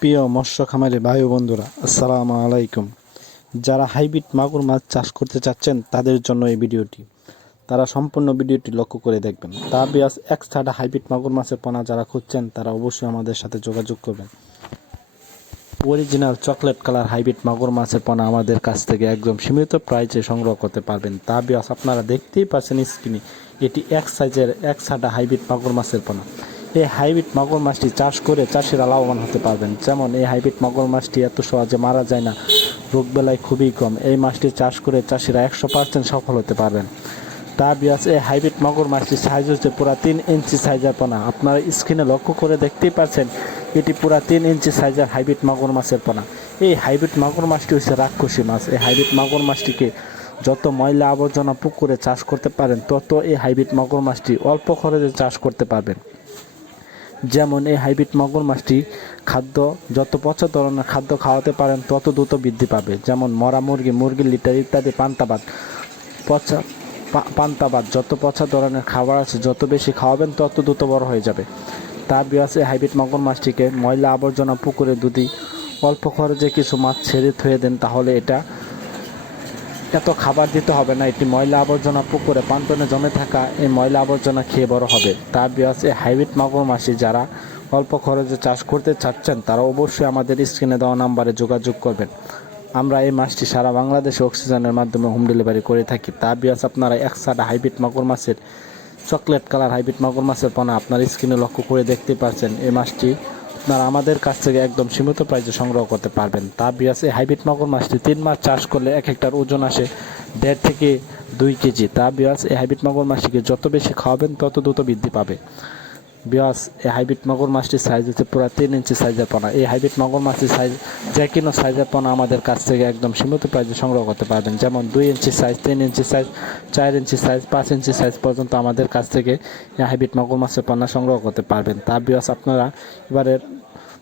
প্রিয় মৎস্য খামারি ও বন্ধুরা, আসসালামু আলাইকুম। যারা হাইব্রিড মাগুর মাছ চাষ করতে চাচ্ছেন, তাদের জন্য এই ভিডিওটি। তারা সম্পূর্ণ ভিডিওটি লক্ষ্য করে দেখবেন। তা বিয়াস এক ছাড়া হাইব্রিড মাগুর মাছের পোনা যারা খুঁজছেন, তারা অবশ্যই আমাদের সাথে যোগাযোগ করবেন। অরিজিনাল চকলেট কালার হাইব্রিড মাগুর মাছের পোনা আমাদের কাছ থেকে একদম সীমিত প্রাইসে সংগ্রহ করতে পারবেন। তা বিয়াস আপনারা দেখতেই পাচ্ছেন স্ক্রিনে এটি এক সাইজের এক ছাড়া হাইব্রিড মাগুর মাছের পোনা। এই হাইব্রিড মাগুর মাছটি চাষ করে চাষিরা লাভবান হতে পারবেন। যেমন এই হাইব্রিড মাগুর মাছটি এত সহজে মারা যায় না, রোগ রোগবেলায় খুবই কম। এই মাছটি চাষ করে চাষিরা একশো পার্সেন্ট সফল হতে পারবেন। তা বিয়াস, এই হাইব্রিড মাগুর মাছটির সাইজ হচ্ছে পুরা তিন ইঞ্চি সাইজের পোনা। আপনারা স্ক্রিনে লক্ষ্য করে দেখতেই পাচ্ছেন এটি পুরা তিন ইঞ্চি সাইজের হাইব্রিড মাগুর মাছের পোনা। এই হাইব্রিড মাগুর মাছটি হচ্ছে রাক্ষসী মাছ। এই হাইব্রিড মাগুর মাছটিকে যত ময়লা আবর্জনা পুকুরে চাষ করতে পারেন, তত এই হাইব্রিড মাগুর মাছটি অল্প খরচে চাষ করতে পারবেন। যেমন এই হাইব্রিড মাগুর মাছটি খাদ্য, যত পচা ধরনের খাদ্য খাওয়াতে পারেন, তত দ্রুত বৃদ্ধি পাবে। যেমন মরা মুরগি, মুরগির লিটার ইত্যাদি পান্তাবাদ পচা পান্তাবাদ যত পচা ধরনের খাবার আছে, যত বেশি খাওয়াবেন, তত দ্রুত বড় হয়ে যাবে। তার বিয়াসে হাইব্রিড মাগুর মাছটিকে ময়লা আবর্জনা পুকুরে যদি অল্প খরচে কিছু মাছ ছেড়ে থুয়ে দেন, তাহলে এটা এত খাবার দিতে হবে না এটি ময়লা আবর্জনা পুকুরে পান্তনে জমে থাকা এই ময়লা আবর্জনা খেয়ে বড় হবে। তা বিয়াস এই হাইব্রিড মাগুর মাছি যারা অল্প খরচে চাষ করতে চাচ্ছেন, তারা অবশ্যই আমাদের স্ক্রিনে দেওয়া নাম্বারে যোগাযোগ করবেন। আমরা এই মাছটি সারা বাংলাদেশে অক্সিজেনের মাধ্যমে হোম ডেলিভারি করে থাকি। তা বিয়াস আপনারা একসাথে হাইব্রিড মাগুর মাছের চকলেট কালার হাইব্রিড মাগুর মাছের পোনা আপনার স্ক্রিনে লক্ষ্য করে দেখতে পাচ্ছেন। এই মাছটি আপনারা আমাদের কাছ থেকে একদম সীমিত প্রাইসে সংগ্রহ করতে পারবেন। তা বিয়াসে এই হাইব্রিড মগর মাছটি তিন মাস চাষ করলে এক হেক্টার ওজন আসে দেড় থেকে দুই কেজি। তা বিয়াস এই হাইব্রিড মগর মাছটিকে যত বেশি খাওয়াবেন, তত দ্রুত বৃদ্ধি পাবে। বিয়াস এই হাইব্রিড মাগুর মাছটির সাইজ হচ্ছে পুরো তিন ইঞ্চি সাইজের পোনা। এই হাইব্রিড মাগুর মাছটির সাইজ যে কোনো সাইজের পোনা আমাদের কাছ থেকে একদম সীমিত প্রাইসে সংগ্রহ করতে পারবেন। যেমন দুই ইঞ্চি সাইজ তিন ইঞ্চি সাইজ চার ইঞ্চি সাইজ পাঁচ ইঞ্চি সাইজ পর্যন্ত আমাদের কাছ থেকে এই হাইব্রিড মাগুর মাছের পোনা সংগ্রহ করতে পারবেন। তা বিয়াস, আপনারা এবারে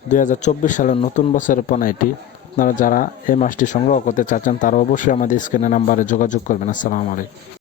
দুই হাজার চব্বিশ সালের নতুন বছরের পোনা এটি। আপনারা যারা এই মাছটি সংগ্রহ করতে চাচ্ছেন, তারা অবশ্যই আমাদের স্ক্রিনে নাম্বারে যোগাযোগ করবেন। আসসালামু আলাইকুম।